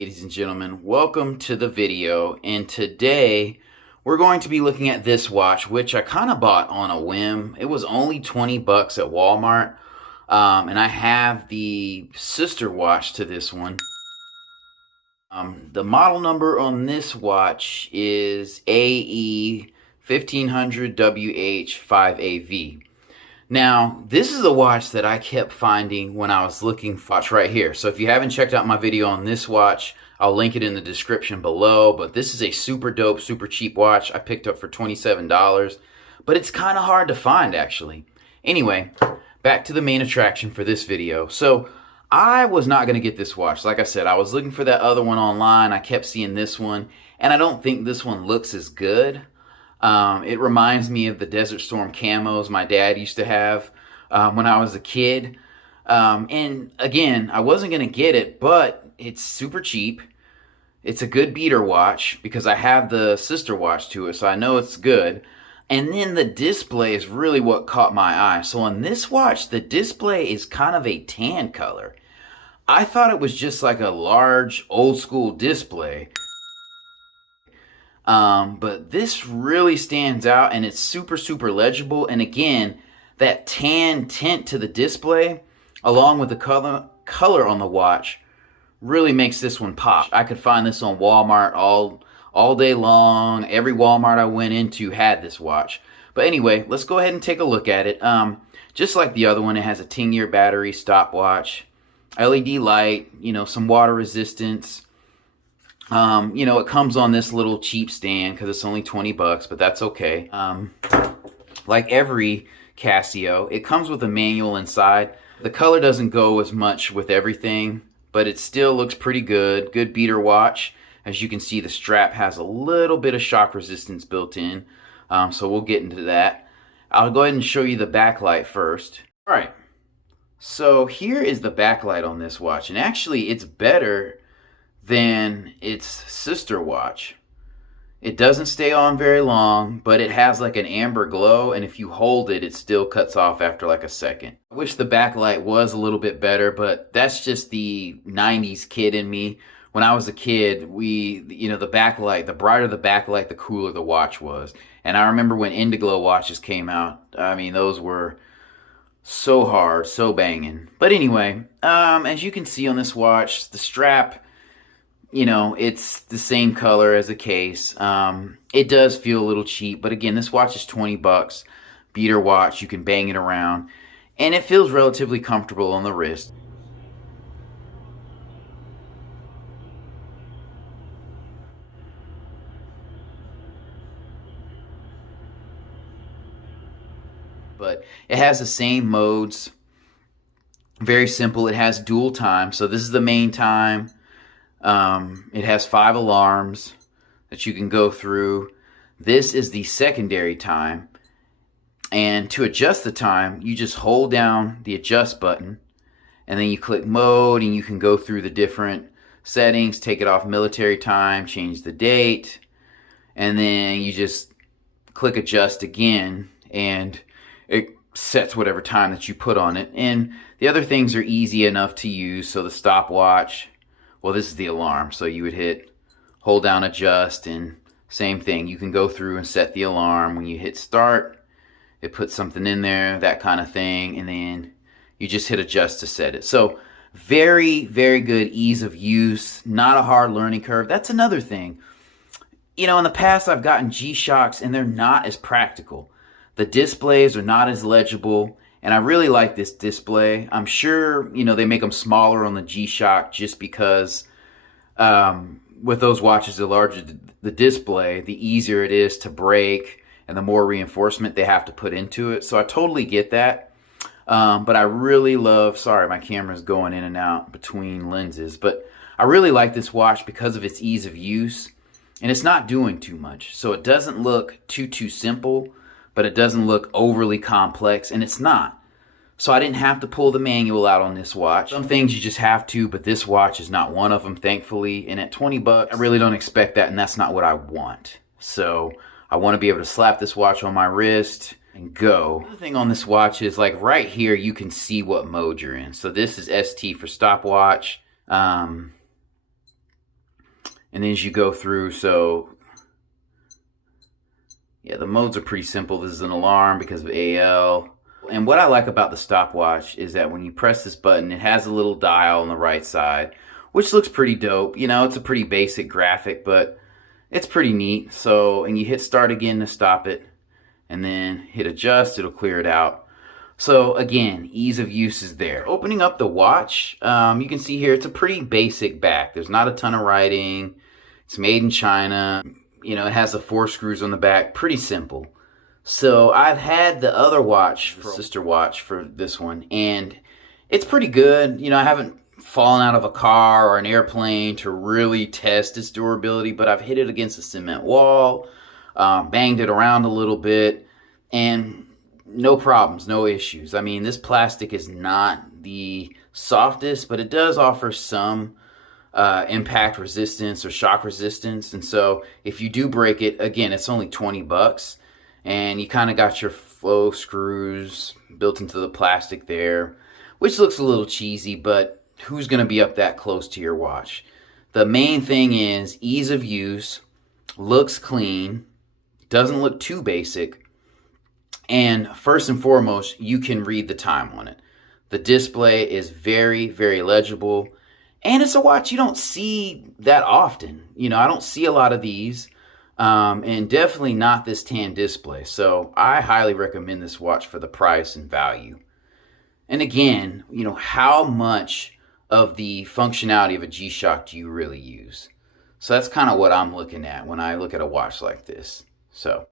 Ladies and gentlemen, welcome to the video, and today we're going to be looking at this watch, which I kind of bought on a whim. It was only 20 bucks at Walmart, and I have the sister watch to this one. The model number on this watch is AE-1500WH-5AV. Now, this is a watch that I kept finding when I was looking for watch right here. So if you haven't checked out my video on this watch, I'll link it in the description below. But this is a super dope, super cheap watch I picked up for $27. But it's kind of hard to find, actually. Anyway, back to the main attraction for this video. So I was not going to get this watch. Like I said, I was looking for that other one online. I kept seeing this one. And I don't think this one looks as good. It reminds me of the Desert Storm camos my dad used to have when I was a kid. And again, I wasn't going to get it, but it's super cheap. It's a good beater watch because I have the sister watch to it, so I know it's good. And then the display is really what caught my eye. So on this watch, the display is kind of a tan color. I thought it was just like a large old school display. But this really stands out, and it's super legible. And again, that tan tint to the display, along with the color on the watch, really makes this one pop. I could find this on Walmart all day long. Every Walmart I went into had this watch. But anyway, let's go ahead and take a look at it. Just like the other one, it has a 10-year battery, stopwatch, LED light, some water resistance. It comes on this little cheap stand because it's only 20 bucks, but that's okay. Like every Casio, it comes with a manual inside. The color doesn't go as much with everything, but it still looks pretty good. Good beater watch. As you can see, the strap has a little bit of shock resistance built in, so we'll get into that. I'll go ahead and show you the backlight first. All right, so here is the backlight on this watch, and actually it's better than its sister watch. It doesn't stay on very long, but it has like an amber glow, and if you hold it, it still cuts off after like a second. I wish the backlight was a little bit better, but that's just the 90s kid in me. When I was a kid, the backlight, the brighter the backlight, the cooler the watch was. And I remember when Indiglo watches came out, I mean, those were so hard, so banging. But anyway, as you can see on this watch, the strap, it's the same color as the case. It does feel a little cheap, but again, this watch is 20 bucks. Beater watch, you can bang it around, and it feels relatively comfortable on the wrist. But it has the same modes. Very simple. It has dual time, so this is the main time. It has 5 alarms that you can go through. This is the secondary time. And to adjust the time, you just hold down the adjust button, and then you click mode, and you can go through the different settings, take it off military time, change the date, and then you just click adjust again, and it sets whatever time that you put on it. And the other things are easy enough to use. So the stopwatch, well, this is the alarm, so you would hold down adjust, and same thing. You can go through and set the alarm. When you hit start, it puts something in there, that kind of thing, and then you just hit adjust to set it. So very good ease of use, not a hard learning curve. That's another thing. In the past, I've gotten G-Shocks, and they're not as practical. The displays are not as legible. And I really like this display. I'm sure, they make them smaller on the G-Shock just because with those watches, the larger the display, the easier it is to break and the more reinforcement they have to put into it. So I totally get that. But I really love, sorry, my camera's going in and out between lenses. But I really like this watch because of its ease of use. And it's not doing too much. So it doesn't look too simple, but it doesn't look overly complex, and it's not. So I didn't have to pull the manual out on this watch. Some things you just have to, but this watch is not one of them, thankfully. And at 20 bucks, I really don't expect that, and that's not what I want. So I want to be able to slap this watch on my wrist and go. The other thing on this watch is, like, right here, you can see what mode you're in. So this is ST for stopwatch. And then as you go through, so yeah, the modes are pretty simple. This is an alarm because of AL. And what I like about the stopwatch is that when you press this button, it has a little dial on the right side, which looks pretty dope. You know, it's a pretty basic graphic, but it's pretty neat. So, and you hit start again to stop it, and then hit adjust, it'll clear it out. So again, ease of use is there. Opening up the watch, you can see here it's a pretty basic back. There's not a ton of writing. It's made in China. You know, it has the 4 screws on the back. Pretty simple. So I've had the other watch, sister watch for this one, and it's pretty good. You know, I haven't fallen out of a car or an airplane to really test its durability, but I've hit it against a cement wall, banged it around a little bit, and no problems, no issues. I mean, this plastic is not the softest, but it does offer some impact resistance or shock resistance. And so if you do break it, again, it's only 20 bucks. And you kind of got your faux screws built into the plastic there, which looks a little cheesy, but who's going to be up that close to your watch? The main thing is ease of use, looks clean, doesn't look too basic, and first and foremost, you can read the time on it. The display is very, very legible, and it's a watch you don't see that often. You know, I don't see a lot of these. And definitely not this tan display. So I highly recommend this watch for the price and value. And again, you know, how much of the functionality of a G-Shock do you really use? So that's kind of what I'm looking at when I look at a watch like this. So